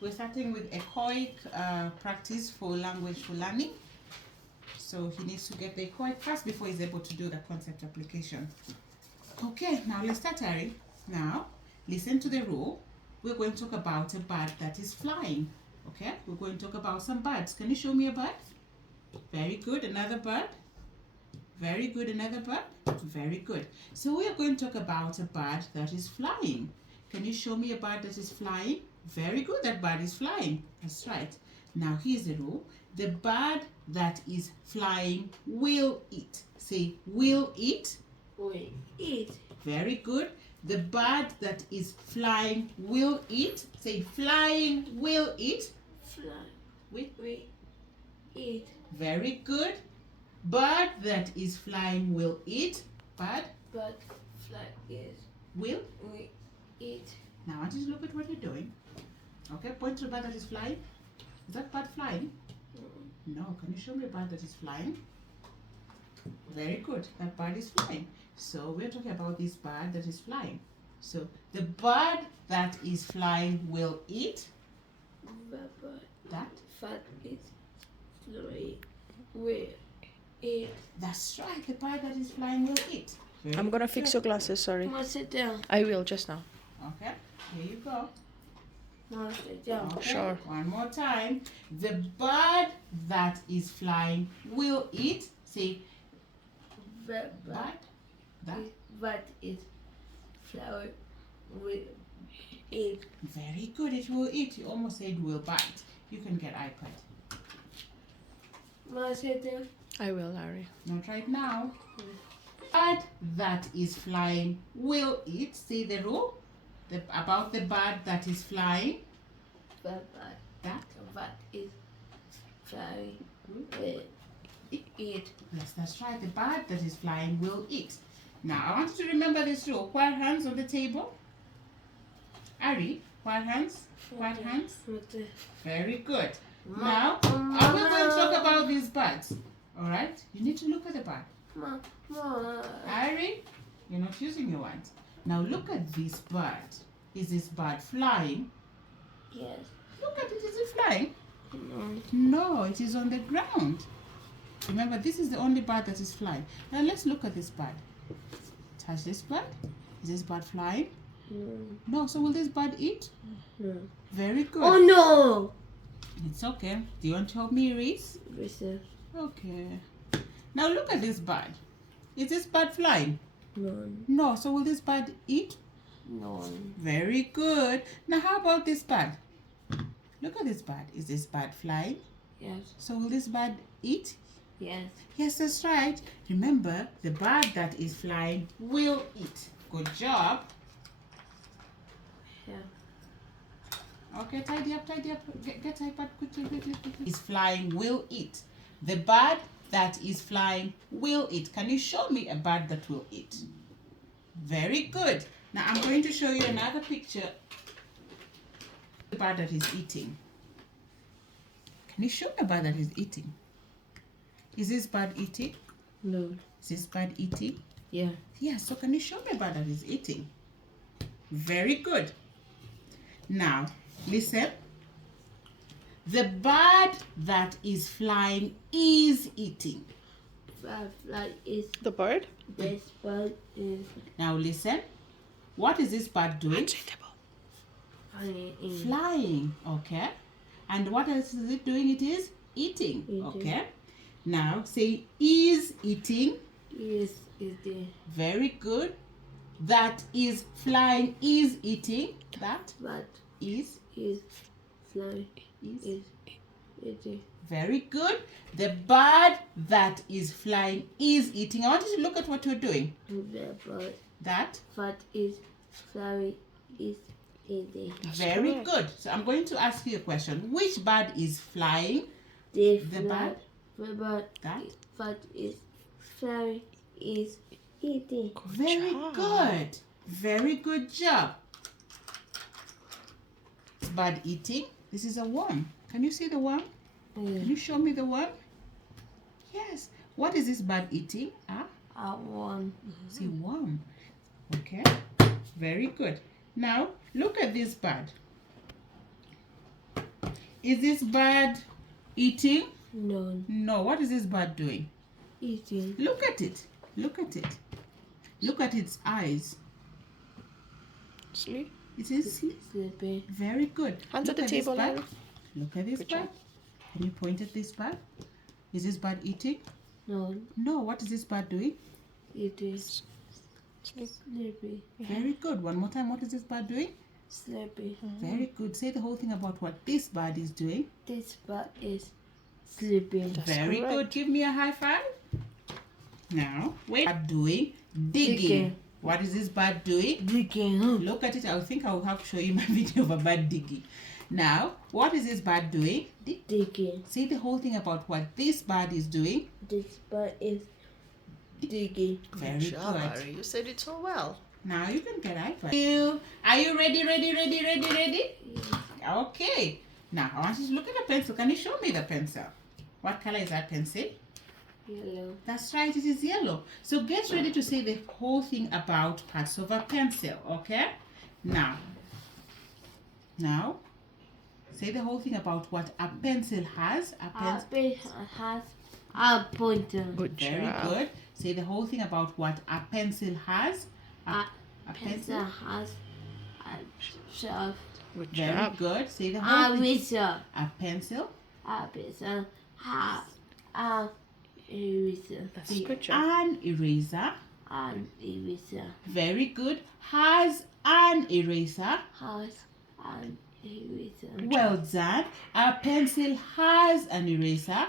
We're starting with echoic practice for language for learning. So he needs to get the echoic first before he's able to do the concept application. Okay, now let's start, Ari. Now, listen to the rule. We're going to talk about a bird that is flying. Okay, we're going to talk about some birds. Can you show me a bird? Very good. Another bird. Very good. Another bird. Very good. So we are going to talk about a bird that is flying. Can you show me a bird that is flying? Very good. That bird is flying. That's right. Now here's the rule. The bird that is flying will eat. Say will eat. Will eat. Very good. The bird that is flying will eat. Say flying will eat. Fly. We eat. Very good. Bird that is flying will eat. Bird But fly is will. we eat. Now I want you to look at what you're doing. Okay, point to the bird that is flying. Is that bird flying? No. Can you show me a bird that is flying? Very good. That bird is flying. So we're talking about this bird that is flying. So the bird that is flying will eat. But That. fat is fly. Will eat. That's right. The bird that is flying will eat. Very I'm gonna fix good. your glasses, sorry. Mom, sit down. I will just now. Okay. Here you go. Mom, sit down. Okay. Sure. One more time. The bird that is flying will eat. Say But bird. That. but is flower will eat. Very good. It will eat. You almost said will bite. You can get iPad. Mom, sit down. I will, Larry. Not right now. Bird that is flying will eat. Say the rule. About the bird that is flying. But That. is fly will eat. Yes, that's right. The bird that is flying will eat. Now, I want you to remember this rule. Quiet hands on the table. Ari, quiet hands. Quiet hands. Very good. Now, are we going to talk about these birds? All right? You need to look at the bird. Mom. Ari, you're not using your hands. Now, look at this bird. Is this bird flying? Yes. Look at it. Is it flying? No. No, it is on the ground. Remember, this is the only bird that is flying. Now, let's look at this bird. Touch this bird. Is this bird flying? No. So, will this bird eat? No. Very good. Oh no. It's okay. Do you want to help me, Reese? Listen. Okay. Now, look at this bird. Is this bird flying? No. No. So, will this bird eat? No. Very good. Now, how about this bird? Look at this bird. Is this bird flying? Yes. So, will this bird eat? Yes. Yes, that's right. Remember, the bird that is flying will eat. Good job. Yeah. Okay, tidy up, tidy up. Get iPad quickly, quickly, quickly. Is flying will eat. The bird that is flying will eat. Can you show me a bird that will eat? Very good. Now I'm going to show you another picture. The bird that is eating. Can you show me a bird that is eating? Is this bird eating? No. Is this bird eating? Yeah. Yes, so can you show me a bird that is eating? Very good. Now, listen. The bird that is flying is eating. Butterfly is The bird? this bird is Now, listen. What is this bird doing? flying in. Flying, okay. And what else is it doing? It is eating, Eating. okay. Now, say is eating. Is the Very good. That is flying is eating. That but is flying is. is eating. Very good. The bird that is flying is eating. I want you to look at what you're doing. The bird That. that is flying is eating. Very correct. good. So I'm going to ask you a question. Which bird is flying? The bird? The bird That. that is flying is eating. Very job. good. Very good job. This bird eating. This is a worm. Can you see the worm? Can you show me the worm? Yes. What is this bird eating? I want See, worm. Okay. Very good. Now, look at this bird. Is this bird eating? No. No. What is this bird doing? Eating. Look at it. Look at it. Look at its eyes. Sleep. It is Sleeping. very good. Hands Look at the this table, bird. Larry. Look at this Good bird. job. Can you point at this bird? Is this bird eating? No. No. What is this bird doing? Eating. Sleep. Sleepy. Very good. One more time. What is this bird doing? Sleepy. Very good. Say the whole thing about what this bird is doing. This bird is sleeping. That's Very correct. good. Give me a high five. Now, wait. Doing digging. Digging. What is this bird doing? Digging. Look at it. I think I will have to show you my video of a bird digging. Now, what is this bird doing? Digging. Say the whole thing about what this bird is doing. This bird is digging. Very Good job, good. Larry. You said it so well. Now you can get high five. Are you ready? Okay. Now I want you to look at the pencil. Can you show me the pencil? What color is that pencil? Yellow. That's right, it is yellow. So get ready to say the whole thing about parts of a pencil, okay? Now, say the whole thing about what a pencil has. A Our pencil. base has a pointer. Good Very job. good. Say the whole thing about what a pencil has. A Pencil has a sharp. Good Very job. good. Say the whole A thing. razor. A pencil. A pencil has a eraser. That's Say good job. an eraser. An eraser. Very good. Has an eraser. Has an eraser. Well done. A pencil has an eraser.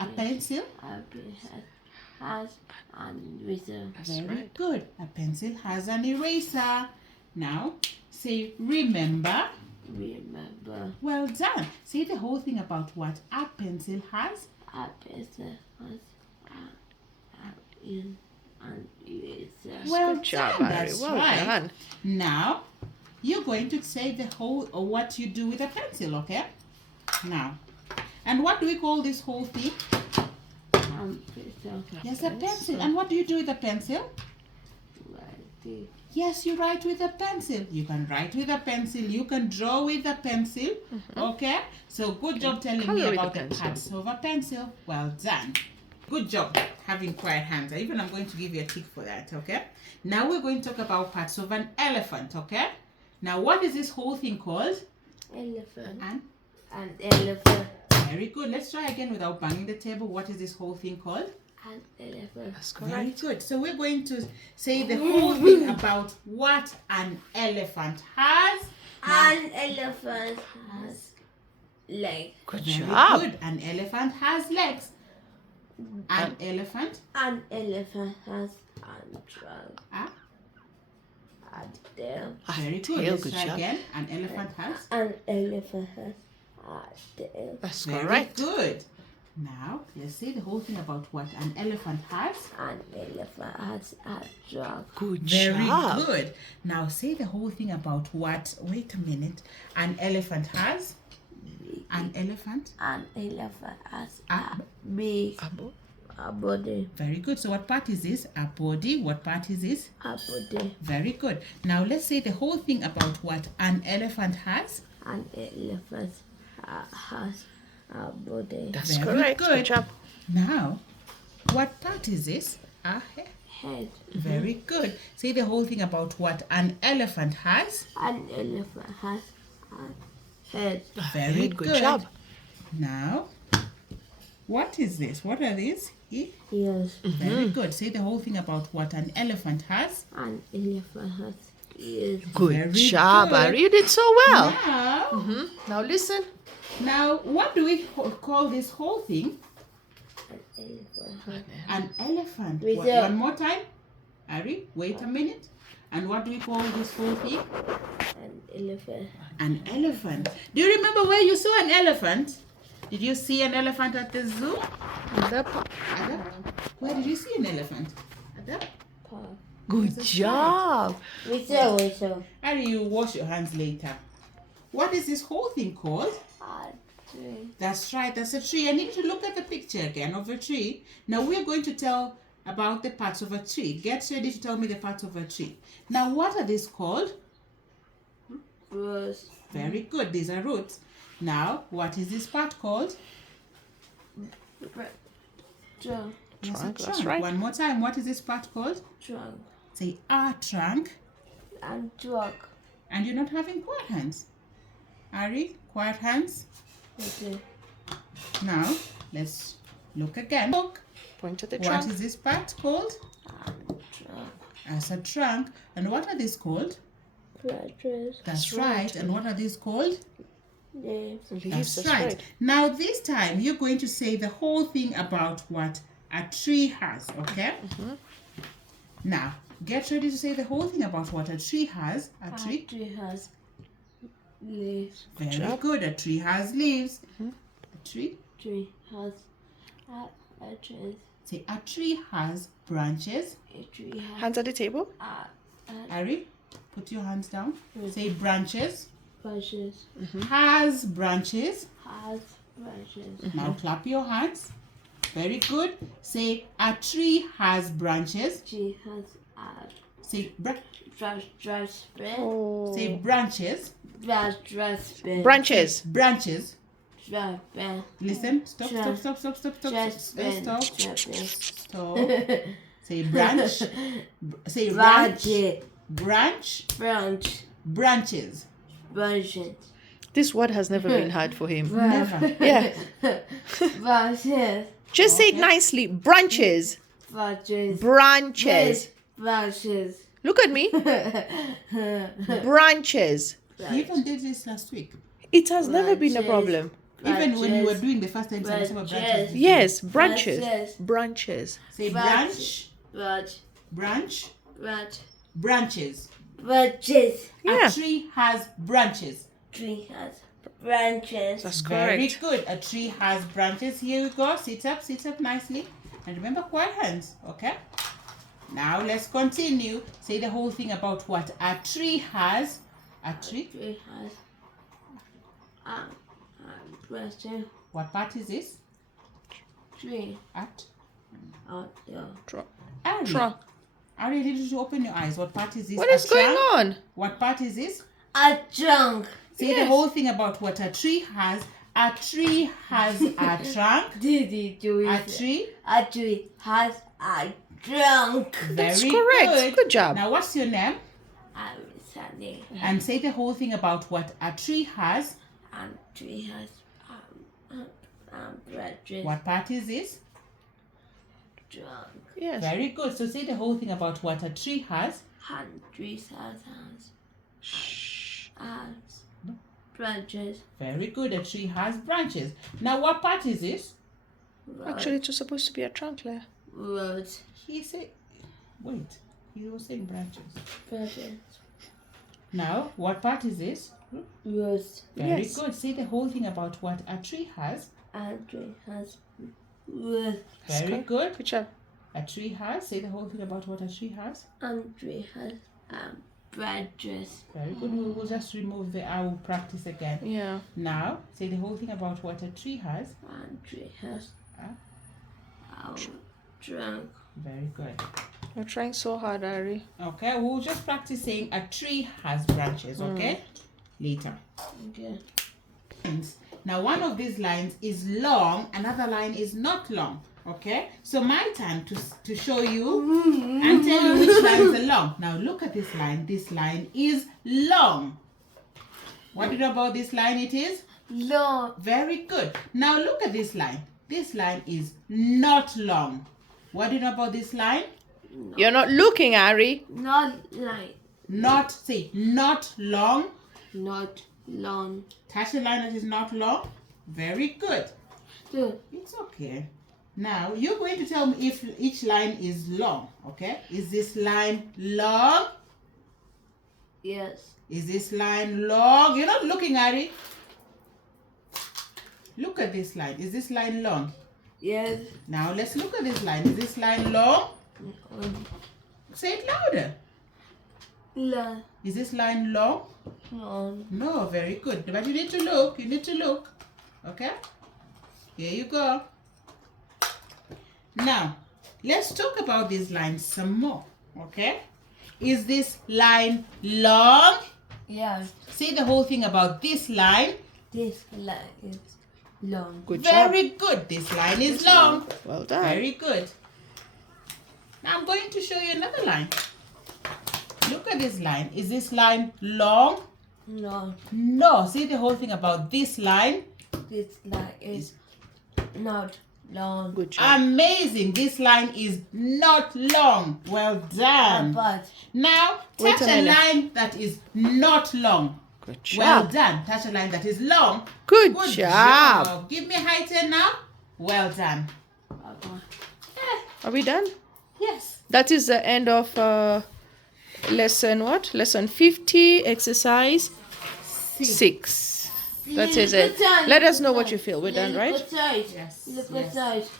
A pencil. A pencil has an eraser. That's Very right. good. A pencil has an eraser. Now, say remember. Remember, Well done. Say the whole thing about what a pencil has. a pencil has an eraser. Well Good job, done. Larry. That's Well right. done. Now, you're going to say the whole or what you do with a pencil, okay? Now, and what do we call this whole thing? Pencil. Yes, a pencil. And what do you do with a pencil? Writing. Yes, you write with a pencil. You can write with a pencil. You can draw with a pencil. Okay? So good job telling Color me with about a the pencil. parts of a pencil. Well done. Good job having quiet hands. Even I'm going to give you a tick for that. Okay? Now we're going to talk about parts of an elephant. Okay? Now what is this whole thing called? Elephant. And An elephant. very good. Let's try again without banging the table. What is this whole thing called? An elephant. That's Very correct. good. So we're going to say the whole thing about what an elephant has. An elephant has legs. Good Very job. good. An elephant has legs. An elephant. An elephant has a trunk. Ah, A tail. very good. tail, Let's good try job. again. An elephant has. An elephant has a tail. That's Very correct. good. Now let's say the whole thing about what an elephant has. An elephant has a trunk. Good Very job. good. Now say the whole thing about what. Wait a minute. An elephant has. An elephant. An elephant has A a big Abo. a body. Very good. So what part is this? A body. What part is this? A body. Very good. Now let's say the whole thing about what an elephant has. An elephant has a body. That's Very correct. good. Good job. Now, what part is this? A head. Head. Very good. Say the whole thing about what an elephant has. An elephant has a head. Very good good. job. Now, what is this? What are these? Ears. Very good. Say the whole thing about what an elephant has. An elephant has ears. Good Very job, good. Larry. You did so well. Now, Now listen. now, what do we call this whole thing? An elephant has An elephant. With What- a- one more time. Ari, wait a minute. And what do we call this whole thing? an elephant. An elephant. Do you remember where you saw an elephant? Did you see an elephant at the zoo? Ada? Where did you see an elephant? Ada? Park. Good job. Whistle. Ari, you wash your hands later. What is this whole thing called? A tree. That's right, that's a tree. I need you to look at the picture again of a tree. Now we're going to tell about the parts of a tree. Get ready to tell me the parts of a tree. Now what are these called? Rose. Very good, these are roots. Now, what is this part called? Trunk. Yes, a Trunk, that's trunk. right. One more time. What is this part called? Trunk. Say a trunk. And trunk. And you're not having quiet hands. Ari, quiet hands. Okay. Now, let's look again. Look. Point to the What trunk. is this part called? Trunk. As a trunk. And what are these called? Branches. That's right. right. And what are these called? Leaves. Leaves, That's right. Now this time you're going to say the whole thing about what a tree has, okay? Now, get ready to say the whole thing about what a tree has. A tree. Tree has leaves. Very job. good. A tree has leaves. A tree. Tree has branches. Say a tree has branches. A tree has Hands at the table. Ari, put your hands down. Say branches. branches. Has branches. Has branches. Now clap your hands. Very good. Say a tree has branches. Tree has Say branch spread. Oh. say branches. Branch spread. Branches. Branches. Branch spread. Listen. Stop. Stop. Stop. Stop. Stop. Stop. Just Stop. spread. Stop. Stop. Say branch. Say Branch. branch. Branch. Branches. Branches. This word has never been hard for him. Never. Yeah. Branches. Just say it nicely. Branches. Branches. Branches. Branches. Look at me. Branches. You even did this last week. It has never been a Branches. problem. Even when you were Branches. doing the first time, some Branches. branches. Yes, branches. Branches. Branches. Say Branches. branch. Branch. Branch. Branch. Branches. Branches. Yeah. A tree has branches. Tree has branches. That's Very correct. good. A tree has branches. Here we go. Sit up nicely. And remember, quiet hands, okay? Now let's continue. Say the whole thing about what a tree has. A tree. Tree has branches. What part is this? Tree. At. Trunk. Ari. Trunk. Ari, did you open your eyes? What part is this? What A is going trunk? on? What part is this? A trunk. Say the whole thing about what a tree has. A tree has a trunk. Did you do A it? tree. A tree has a trunk. That's Very correct. Good job. Now, what's your name? I'm Sunny. And say the whole thing about what a tree has. And tree has branches. What part is this? Trunk. Yes. Very good. So say the whole thing about what a tree has. And trees has branches. Very good. A tree has branches. Now, what part is this? Actually, it was supposed to be a trunk layer. Roads. He said, wait, he was saying branches. Branches. Now, what part is this? Roads. Very Yes. good. Say the whole thing about what a tree has. And tree has roads. Very good. Good job. A tree has. Say the whole thing about what a tree has. And tree has branches. Very good. We will just remove the I will practice again. Yeah. Now, say the whole thing about what a tree has. And tree has Ah. trunk. Very good. You're trying so hard, Ari. Okay, we'll just practice saying a tree has branches, okay? Later. Okay. Now, one of these lines is long, another line is not long, okay? So my turn to show you and tell you which lines are long. Now, look at this line. This line is long. What do you know about this line? It is? Long. Very good. Now, look at this line. This line is not long. What do you know about this line? You're not looking, Ari. Not like. Not, say, not long. Not long. Touch the line that is not long. Very good. Two. It's okay. Now, you're going to tell me if each line is long, okay? Is this line long? Yes. Is this line long? You're not looking at it. Look at this line. Is this line long? Yes. Now, let's look at this line. Is this line long? Say it louder. Long. Is this line long? Long. No, very good. But you need to look. You need to look. Okay? Here you go. Now, let's talk about these lines some more. Okay? Is this line long? Yes. Say the whole thing about this line. This line is long. Good job. Very good. This line is long. Well done. Very good. Now I'm going to show you another line. Look at this line. Is this line long? No, No. See the whole thing about this line? this line is not long. Good job. Amazing. This line is not long. Well done. But Now touch a Watermelon. line that is not long. Good Well job. done. Touch a line that is long. Good Good job. job. Give me a high 10 now. Well done. Are we done? Yes. That is the end of lesson what? Lesson 50, exercise 6. That is it. Let us know what you feel. We're done, right? Look at size. Yes. Look Yes. at size.